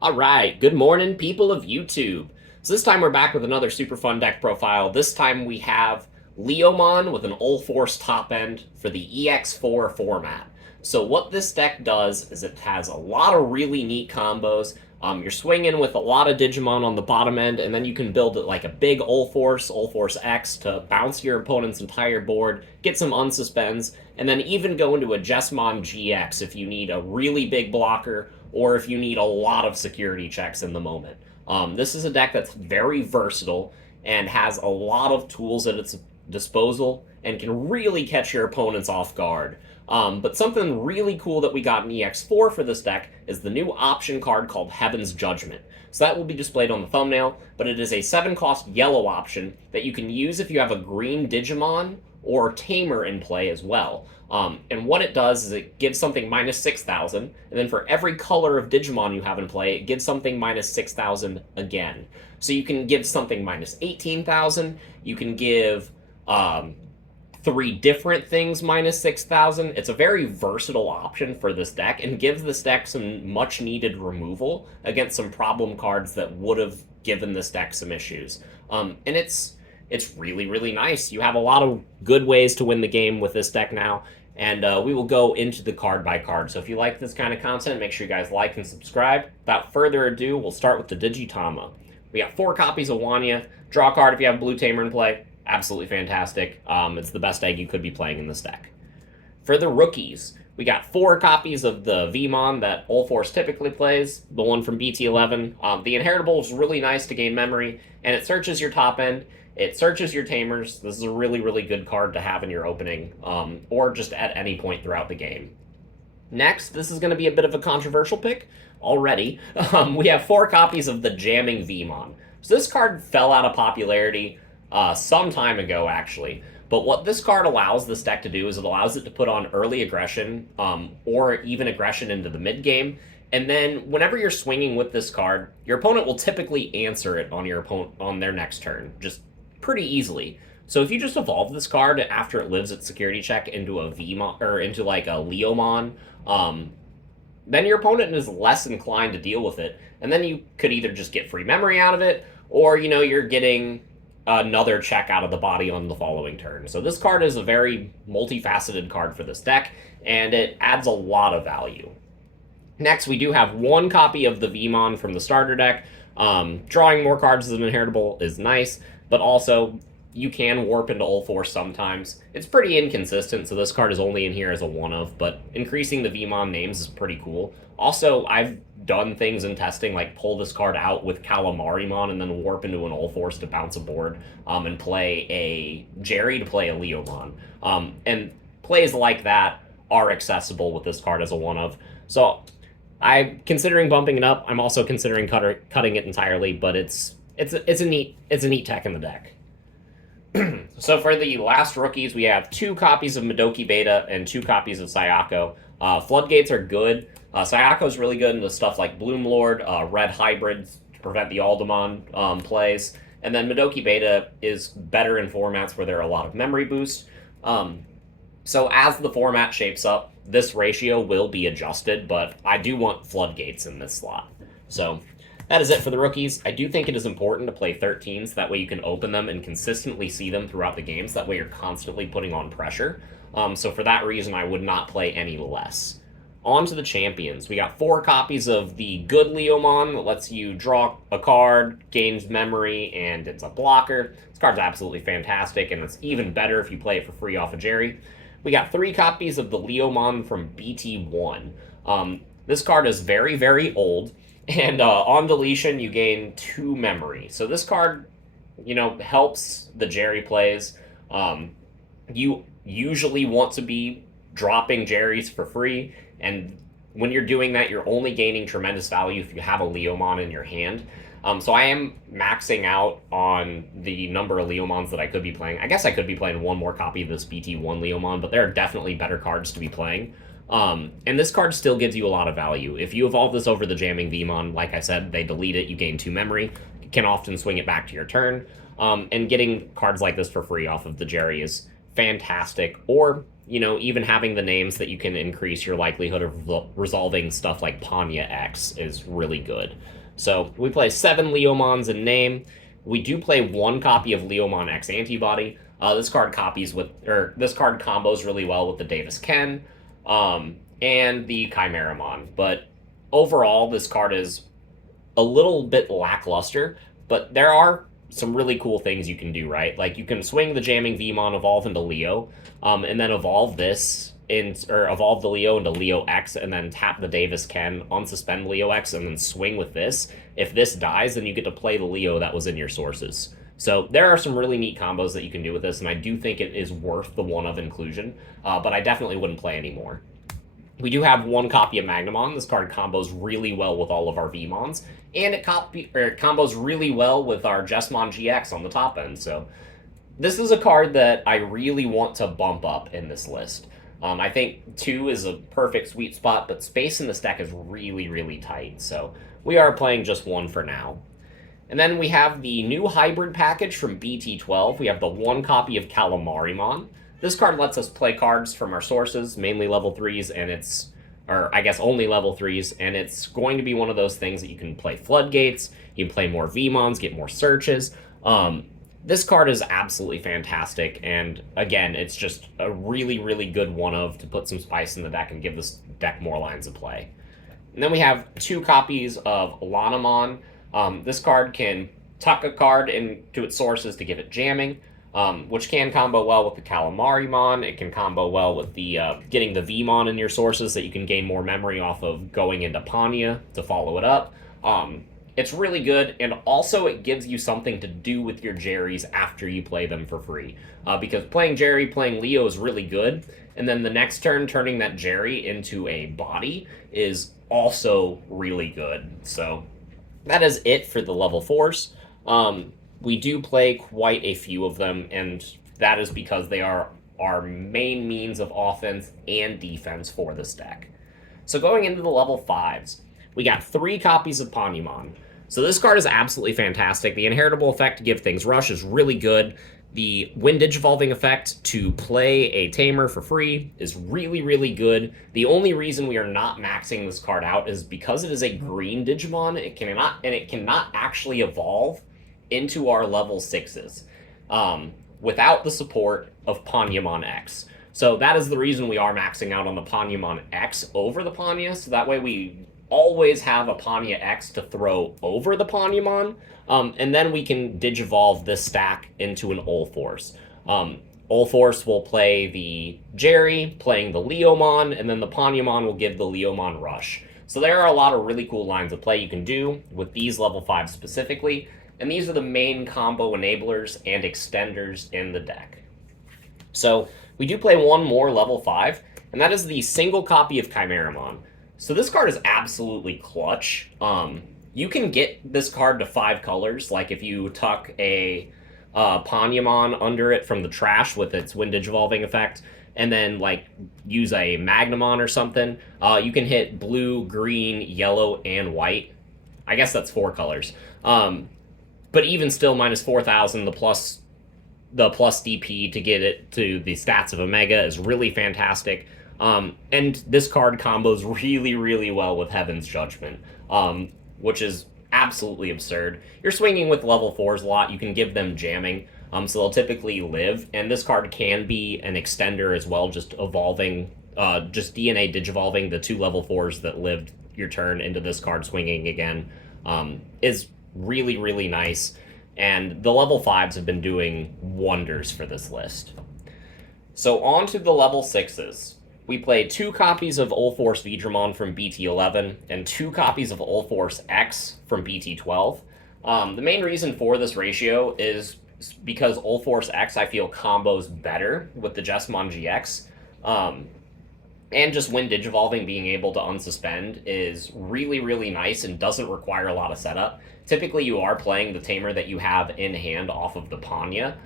All right, good morning, people of YouTube. So this time we're back with another super fun deck profile. This time we have Leomon with an All-Force top end for the EX4 format. So what this deck does is it has a lot of really neat combos. You're swinging with a lot of Digimon on the bottom end, and then you can build it like a big All-Force X to bounce your opponent's entire board, get some unsuspends, and then even go into a Jesmon GX if you need a really big blocker or if you need a lot of security checks in the moment. This is a deck that's very versatile and has a lot of tools at its disposal and can really catch your opponents off guard. But something really cool that we got in EX4 for this deck is the new option card called Heaven's Judgment. So that will be displayed on the thumbnail, but it is a 7-cost yellow option that you can use if you have a green Digimon or Tamer in play as well. And what it does is it gives something minus 6,000, and then for every color of Digimon you have in play, it gives something minus 6,000 again. So you can give something minus 18,000, you can give 3 different things minus 6,000. It's a very versatile option for this deck and gives this deck some much needed removal against some problem cards that would have given this deck some issues. And it's really, really nice. You have a lot of good ways to win the game with this deck now, and we will go into the card by card. So if you like this kind of content, make sure you guys like and subscribe. Without further ado, we'll start with the Digitama. We got 4 copies of Wanya. Draw a card if you have Blue Tamer in play. Absolutely fantastic. It's the best egg you could be playing in this deck. For the rookies, we got 4 copies of the Veemon that All-Force typically plays, the one from BT11. The Inheritable is really nice to gain memory, and it searches your top end. It searches your Tamers. This is a really, really good card to have in your opening, or just at any point throughout the game. Next, this is going to be a bit of a controversial pick already. We have 4 copies of the Jamming Veemon. So this card fell out of popularity some time ago, actually. But what this card allows this deck to do is it allows it to put on early aggression, or even aggression into the mid game. And then whenever you're swinging with this card, your opponent will typically answer it on their next turn, just pretty easily. So if you just evolve this card after it lives its security check into a Veemon or into like a Leomon, then your opponent is less inclined to deal with it, and then you could either just get free memory out of it, or you're getting another check out of the body on the following turn. So this card is a very multifaceted card for this deck, and it adds a lot of value. Next, we do have 1 copy of the Veemon from the starter deck. Drawing more cards as an inheritable is nice, but also you can warp into All-Force sometimes. It's pretty inconsistent, so this card is only in here as a one-of, but increasing the Veemon names is pretty cool. Also, I've done things in testing, like pull this card out with Calamarimon and then warp into an All-Force to bounce a board, and play a Jerry to play a Leomon. And plays like that are accessible with this card as a one-of. So I'm considering bumping it up. I'm also considering cutting it entirely, but it's a neat tech in the deck. So for the last rookies, we have 2 copies of Madoki Beta and 2 copies of Sayako. Floodgates are good. Sayako is really good into stuff like Bloom Lord, Red Hybrids to prevent the Aldemon plays. And then Madoki Beta is better in formats where there are a lot of memory boost. So as the format shapes up, this ratio will be adjusted, but I do want Floodgates in this slot. So that is it for the rookies. I do think it is important to play 13s. That way you can open them and consistently see them throughout the games. That way you're constantly putting on pressure. So for that reason, I would not play any less. On to the champions. We got 4 copies of the good Leomon that lets you draw a card, gains memory, and it's a blocker. This card's absolutely fantastic, and it's even better if you play it for free off of Jerry. We got 3 copies of the Leomon from BT1. This card is very, very old. And on deletion, you gain 2 memory. So this card, helps the Jerry plays. You usually want to be dropping Jerrys for free, and when you're doing that, you're only gaining tremendous value if you have a Leomon in your hand. So I am maxing out on the number of Leomons that I could be playing. I guess I could be playing 1 more copy of this BT1 Leomon, but there are definitely better cards to be playing. And this card still gives you a lot of value. If you evolve this over the Jamming Veemon, like I said, they delete it, you gain 2 memory. You can often swing it back to your turn. And getting cards like this for free off of the Jerry is fantastic. Or even having the names that you can increase your likelihood of resolving stuff like Panya X is really good. So we play 7 Leomons in name. We do play 1 copy of Leomon x-antibody. This card combos really well with the Davis Ken and the Chimeramon. But overall, this card is a little bit lackluster, but there are some really cool things you can do, right? Like you can swing the jamming Vmon, evolve into Leo, and then evolve evolve the Leo into Leo X, and then tap the Davis Ken, unsuspend Leo X, and then swing with this. If this dies, then you get to play the Leo that was in your sources. So there are some really neat combos that you can do with this, and I do think it is worth the 1 of inclusion, but I definitely wouldn't play anymore. We do have 1 copy of Magnamon. This card combos really well with all of our Vmons, and it combos really well with our Jesmon GX on the top end. So this is a card that I really want to bump up in this list. I think 2 is a perfect sweet spot, but space in this deck is really, really tight. So we are playing just 1 for now. And then we have the new hybrid package from BT12. We have the 1 copy of Calamarimon. This card lets us play cards from our sources, mainly level 3s, or I guess only level 3s, and it's going to be one of those things that you can play Floodgates, you can play more Vmons, get more searches. This card is absolutely fantastic, and again, it's just a really, really good 1 of to put some spice in the deck and give this deck more lines of play. And then we have 2 copies of Leomon. This card can tuck a card into its sources to give it jamming, which can combo well with the Calamarimon. It can combo well with the getting the Vmon in your sources that you can gain more memory off of going into Panya to follow it up. It's really good, and also it gives you something to do with your Jerrys after you play them for free. Because playing Jerry, playing Leo is really good, and then the next turn, turning that Jerry into a body is also really good. So that is it for the level 4s. We do play quite a few of them, and that is because they are our main means of offense and defense for this deck. So going into the level 5s, we got 3 copies of Panyamon. So this card is absolutely fantastic. The inheritable effect to give things rush is really good. The Wind Digivolving effect to play a Tamer for free is really, really good. The only reason we are not maxing this card out is because it is a green Digimon. It cannot actually evolve into our level 6s without the support of Panyamon X. So that is the reason we are maxing out on the Panyamon X over the Panya, so that way we always have a Panya X to throw over the Panyamon, and then we can Digivolve this stack into an Ulforce. Ulforce will play the Jerry, playing the Leomon, and then the Panyamon will give the Leomon Rush. So there are a lot of really cool lines of play you can do with these level 5 specifically, and these are the main combo enablers and extenders in the deck. So we do play 1 more level 5, and that is the single copy of Chimeramon. So this card is absolutely clutch. You can get this card to 5 colors, like if you tuck a Panyamon under it from the trash with its Wind Digivolving effect, and then like use a Magnamon or something, you can hit blue, green, yellow, and white. I guess that's 4 colors. But even still, minus 4,000, the plus DP to get it to the stats of a Mega is really fantastic. And this card combos really, really well with Heaven's Judgment, which is absolutely absurd. You're swinging with level 4s a lot. You can give them jamming, so they'll typically live. And this card can be an extender as well, just evolving, just DNA Digivolving the 2 level 4s that lived your turn into this card swinging again, is really, really nice. And the level 5s have been doing wonders for this list. So on to the level 6s. We play 2 copies of Ulforce Vidramon from BT11 and 2 copies of Ulforce X from BT12. The main reason for this ratio is because Ulforce X, I feel, combos better with the Jesmon GX. And just Wind Digivolving, being able to unsuspend, is really, really nice and doesn't require a lot of setup. Typically, you are playing the Tamer that you have in hand off of the Panya.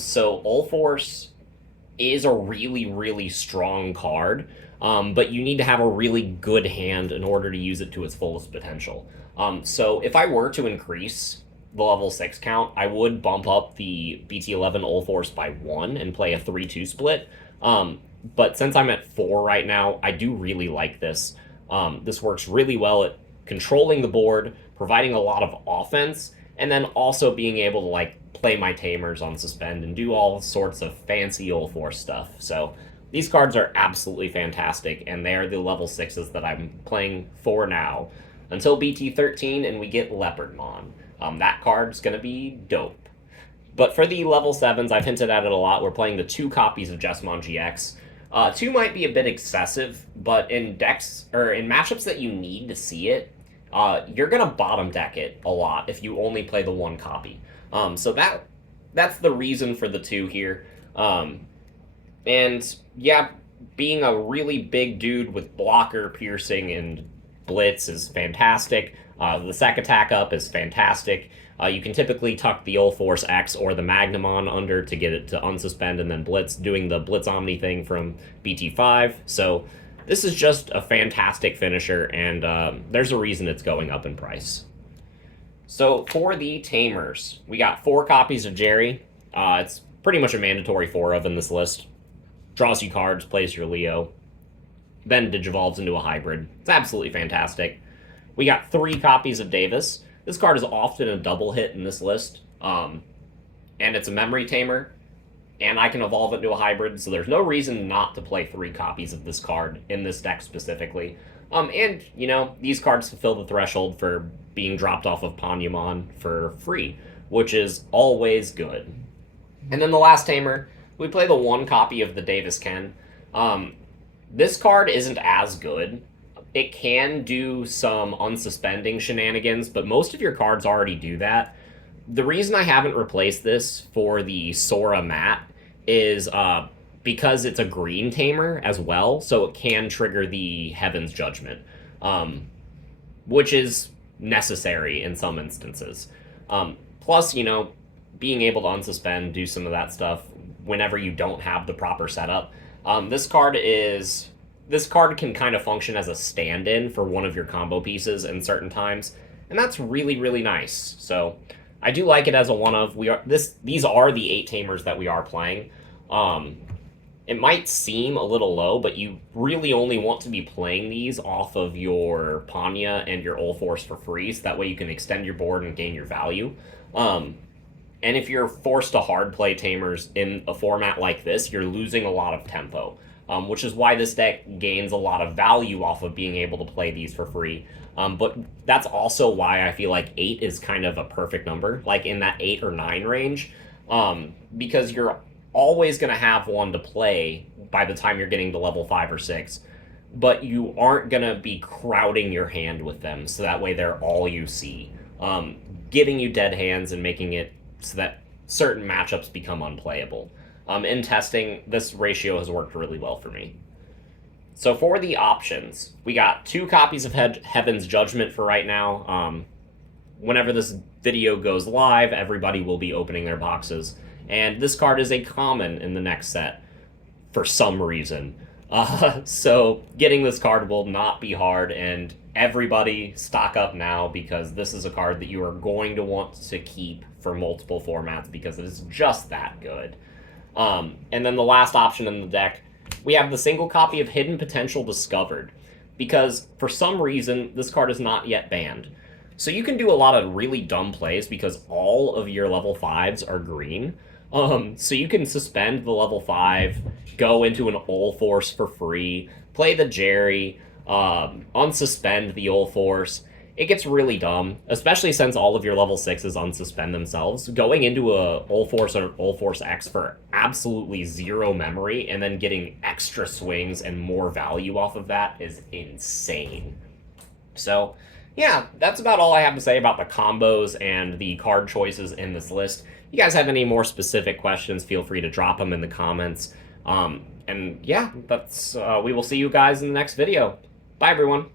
So Ulforce is a really, really strong card, but you need to have a really good hand in order to use it to its fullest potential. So if I were to increase the level 6 count, I would bump up the BT11 Ulforce by 1 and play a 3-2 split. but since I'm at 4 right now, I do really like this. This works really well at controlling the board, providing a lot of offense, and then also being able to like play my Tamers on suspend and do all sorts of fancy Ol' stuff. So these cards are absolutely fantastic, and they are the level 6s that I'm playing for now. Until BT 13 and we get Leopardmon. That card's going to be dope. But for the level 7s, I've hinted at it a lot, we're playing the 2 copies of Jessamon GX. 2 might be a bit excessive, but in decks, or in matchups that you need to see it, you're going to bottom deck it a lot if you only play the 1 copy. So that's the reason for the 2 here. And yeah, being a really big dude with blocker, piercing, and blitz is fantastic. The Sack Attack up is fantastic. You can typically tuck the Ol' X or the Magnamon under to get it to unsuspend and then blitz, doing the Blitz Omni thing from BT5. So this is just a fantastic finisher, and there's a reason it's going up in price. So for the Tamers, we got 4 copies of Jerry. It's pretty much a mandatory 4 of in this list. Draws you cards, plays your Leo, then digivolves into a hybrid. It's absolutely fantastic. We got 3 copies of Davis. This card is often a double hit in this list, and it's a memory tamer, and I can evolve it into a hybrid, so there's no reason not to play 3 copies of this card in this deck specifically. And, you know, these cards fulfill the threshold for being dropped off of Ponyamon for free, which is always good. And then the last tamer, we play the 1 copy of the Davis Ken. This card isn't as good. It can do some unsuspending shenanigans, but most of your cards already do that. The reason I haven't replaced this for the Sora Mat is because it's a green tamer as well, so it can trigger the Heaven's Judgment, which is necessary in some instances. Plus, you know, being able to unsuspend, do some of that stuff whenever you don't have the proper setup. This card can kind of function as a stand-in for one of your combo pieces in certain times, and that's really, really nice. So I do like it as a one-of. These are the 8 tamers that we are playing. It might seem a little low, but you really only want to be playing these off of your Panya and your Ol' for free, so that way you can extend your board and gain your value. And if you're forced to hard play tamers in a format like this, you're losing a lot of tempo, which is why this deck gains a lot of value off of being able to play these for free. But that's also why I feel like 8 is kind of a perfect number, like in that 8 or 9 range, because you're always going to have one to play by the time you're getting to level 5 or 6, but you aren't going to be crowding your hand with them, so that way they're all you see, giving you dead hands and making it so that certain matchups become unplayable. In testing, this ratio has worked really well for me. So for the options, we got 2 copies of Heaven's Judgment for right now. Whenever this video goes live, everybody will be opening their boxes. And this card is a common in the next set, for some reason. So getting this card will not be hard, and everybody stock up now, because this is a card that you are going to want to keep for multiple formats, because it is just that good. And then the last option in the deck, we have the single copy of Hidden Potential Discovered, because for some reason this card is not yet banned. So you can do a lot of really dumb plays because all of your level 5s are green. So you can suspend the level 5, go into an Ol' for free, play the Jerry, unsuspend the Ol' It gets really dumb, especially since all of your level 6s unsuspend themselves. Going into a Ol' or Ol' X for absolutely 0 memory and then getting extra swings and more value off of that is insane. So yeah, that's about all I have to say about the combos and the card choices in this list. If you guys have any more specific questions, feel free to drop them in the comments. And yeah, we will see you guys in the next video. Bye, everyone.